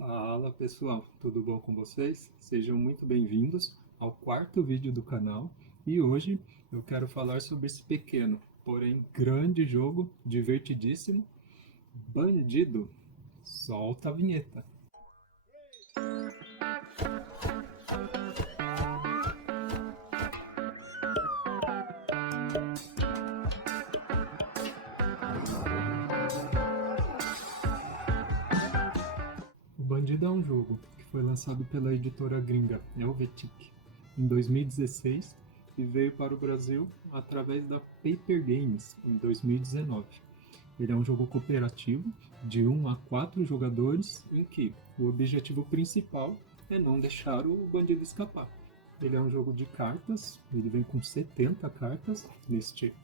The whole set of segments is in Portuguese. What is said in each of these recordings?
Fala pessoal, tudo bom com vocês? Sejam muito bem-vindos ao quarto vídeo do canal e hoje eu quero falar sobre esse pequeno, porém grande jogo, divertidíssimo, Bandido. Solta a vinheta. O Bandido é um jogo que foi lançado pela editora gringa Helvetic em 2016 e veio para o Brasil através da Paper Games em 2019. Ele é um jogo cooperativo de 1 a 4 jogadores em que o objetivo principal é não deixar o bandido escapar. Ele é um jogo de cartas, ele vem com 70 cartas neste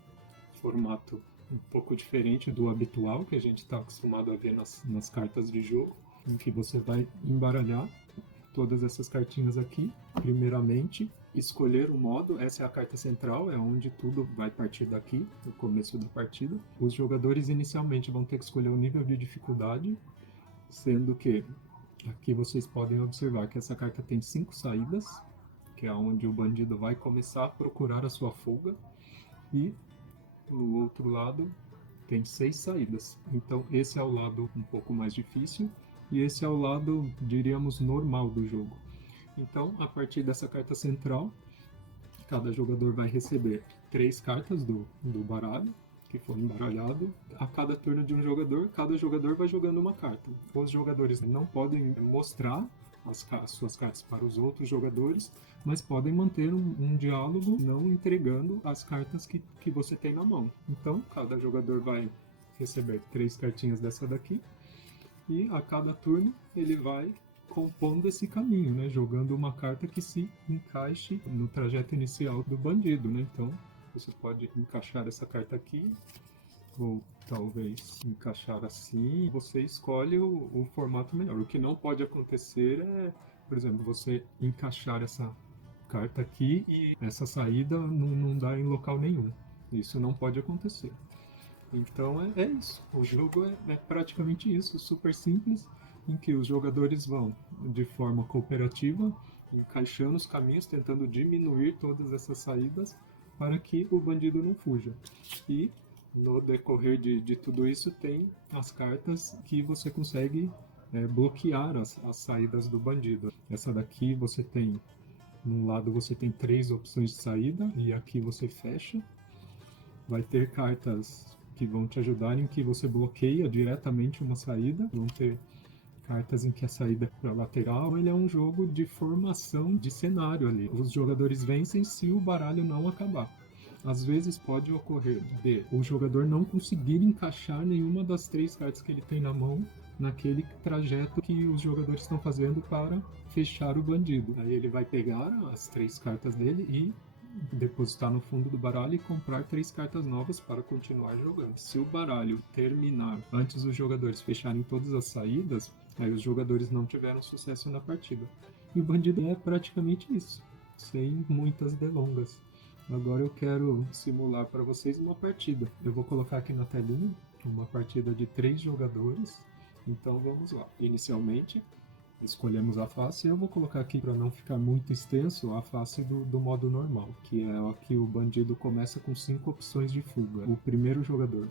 formato um pouco diferente do habitual que a gente está acostumado a ver nas cartas de jogo, em que você vai embaralhar todas essas cartinhas aqui. Primeiramente, escolher o modo, essa é a carta central, é onde tudo vai partir daqui, no começo da partida. Os jogadores inicialmente vão ter que escolher o nível de dificuldade, sendo que aqui vocês podem observar que essa carta tem 5 saídas, que é onde o bandido vai começar a procurar a sua fuga, e no outro lado tem 6 saídas. Então esse é o lado um pouco mais difícil e esse é o lado, diríamos, normal do jogo. Então, a partir dessa carta central, cada jogador vai receber 3 cartas do baralho, que foi embaralhado. A cada turno de um jogador, cada jogador vai jogando uma carta. Os jogadores não podem mostrar as suas cartas para os outros jogadores, mas podem manter um diálogo não entregando as cartas que você tem na mão. Então, cada jogador vai receber 3 cartinhas dessa daqui, e a cada turno ele vai compondo esse caminho, né? Jogando uma carta que se encaixe no trajeto inicial do bandido, né? Então você pode encaixar essa carta aqui, ou talvez encaixar assim. Você escolhe o formato melhor. O que não pode acontecer é, por exemplo, você encaixar essa carta aqui e essa saída não dá em local nenhum. Isso não pode acontecer. Então é isso. O jogo é praticamente isso, super simples, em que os jogadores vão de forma cooperativa, encaixando os caminhos, tentando diminuir todas essas saídas para que o bandido não fuja. E no decorrer de tudo isso tem as cartas que você consegue bloquear as saídas do bandido. Essa daqui você tem, num lado você tem 3 opções de saída e aqui você fecha. Vai ter cartas que vão te ajudar em que você bloqueia diretamente uma saída. Vão ter cartas em que a saída é para lateral. Ele é um jogo de formação de cenário ali. Os jogadores vencem se o baralho não acabar. Às vezes pode ocorrer de o jogador não conseguir encaixar nenhuma das 3 cartas que ele tem na mão naquele trajeto que os jogadores estão fazendo para fechar o bandido. Aí ele vai pegar as 3 cartas dele e depositar no fundo do baralho e comprar 3 cartas novas para continuar jogando. Se o baralho terminar antes dos jogadores fecharem todas as saídas, aí os jogadores não tiveram sucesso na partida. E o bandido é praticamente isso, sem muitas delongas. Agora eu quero simular para vocês uma partida. Eu vou colocar aqui na telinha uma partida de 3 jogadores. Então vamos lá. Inicialmente, escolhemos a face. Eu vou colocar aqui para não ficar muito extenso a face do modo normal, que é aqui o bandido começa com 5 opções de fuga. O primeiro jogador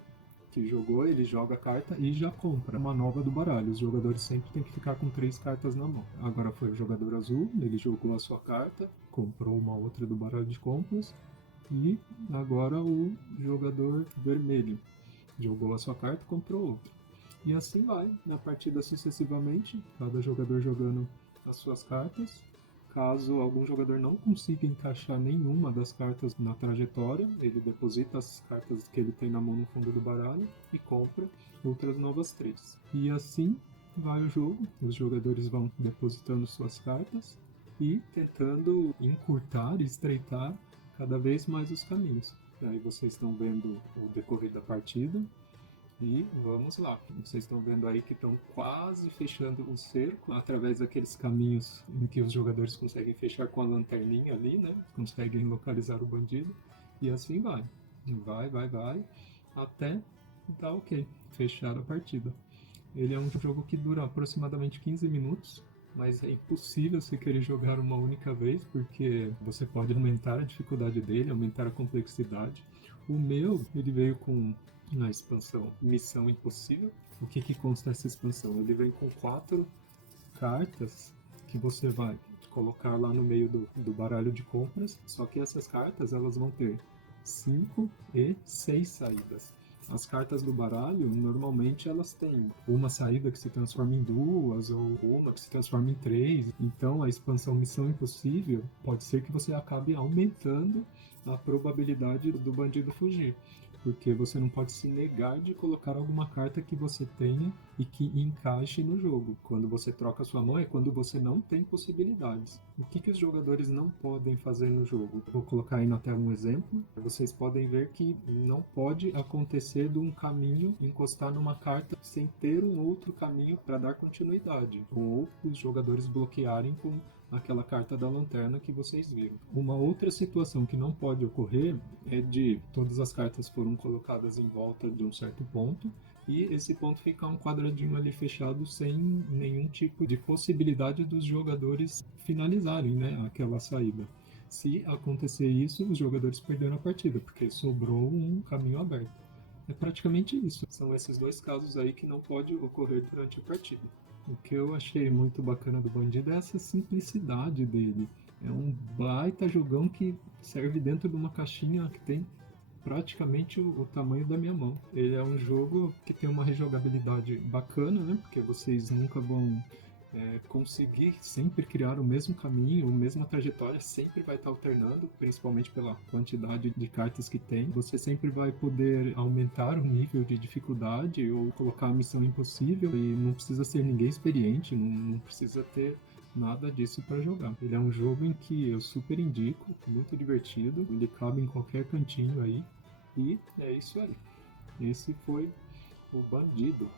que jogou, ele joga a carta e já compra uma nova do baralho. Os jogadores sempre têm que ficar com 3 cartas na mão. Agora foi o jogador azul, ele jogou a sua carta, comprou uma outra do baralho de compras. E agora o jogador vermelho jogou a sua carta e comprou outra. E assim vai, na partida sucessivamente, cada jogador jogando as suas cartas. Caso algum jogador não consiga encaixar nenhuma das cartas na trajetória, ele deposita as cartas que ele tem na mão no fundo do baralho e compra outras novas 3. E assim vai o jogo, os jogadores vão depositando suas cartas e tentando encurtar e estreitar cada vez mais os caminhos. Aí vocês estão vendo o decorrer da partida. E vamos lá. Vocês estão vendo aí que estão quase fechando o cerco através daqueles caminhos em que os jogadores conseguem fechar com a lanterninha ali, né? Conseguem localizar o bandido. E assim vai. Vai, até dar ok. Fechar a partida. Ele é um jogo que dura aproximadamente 15 minutos, mas é impossível você querer jogar uma única vez, porque você pode aumentar a dificuldade dele, aumentar a complexidade. O meu, ele veio com a expansão Missão Impossível. O que consta essa expansão? Ele vem com 4 cartas que você vai colocar lá no meio do baralho de compras, só que essas cartas elas vão ter 5 e 6 saídas. As cartas do baralho, normalmente elas têm uma saída que se transforma em 2, ou uma que se transforma em 3. Então, a expansão Missão Impossível pode ser que você acabe aumentando a probabilidade do bandido fugir. Porque você não pode se negar de colocar alguma carta que você tenha e que encaixe no jogo. Quando você troca sua mão é quando você não tem possibilidades. O que os jogadores não podem fazer no jogo? Vou colocar aí na tela um exemplo. Vocês podem ver que não pode acontecer de um caminho encostar numa carta sem ter um outro caminho para dar continuidade. Ou os jogadores bloquearem com aquela carta da lanterna que vocês viram. Uma outra situação que não pode ocorrer é de todas as cartas foram colocadas em volta de um certo ponto e esse ponto ficar um quadradinho ali fechado sem nenhum tipo de possibilidade dos jogadores finalizarem, né, aquela saída. Se acontecer isso, os jogadores perderam a partida, porque sobrou um caminho aberto. É praticamente isso. São esses dois casos aí que não pode ocorrer durante a partida. O que eu achei muito bacana do Bandido é essa simplicidade dele. É um baita jogão que serve dentro de uma caixinha que tem praticamente o tamanho da minha mão. Ele é um jogo que tem uma rejogabilidade bacana, né? Porque vocês nunca vão conseguir sempre criar o mesmo caminho, a mesma trajetória, sempre vai estar alternando, principalmente pela quantidade de cartas que tem. Você sempre vai poder aumentar o nível de dificuldade ou colocar a missão impossível e não precisa ser ninguém experiente, não precisa ter nada disso para jogar. Ele é um jogo em que eu super indico, muito divertido, ele cabe em qualquer cantinho aí e é isso aí. Esse foi o Bandido.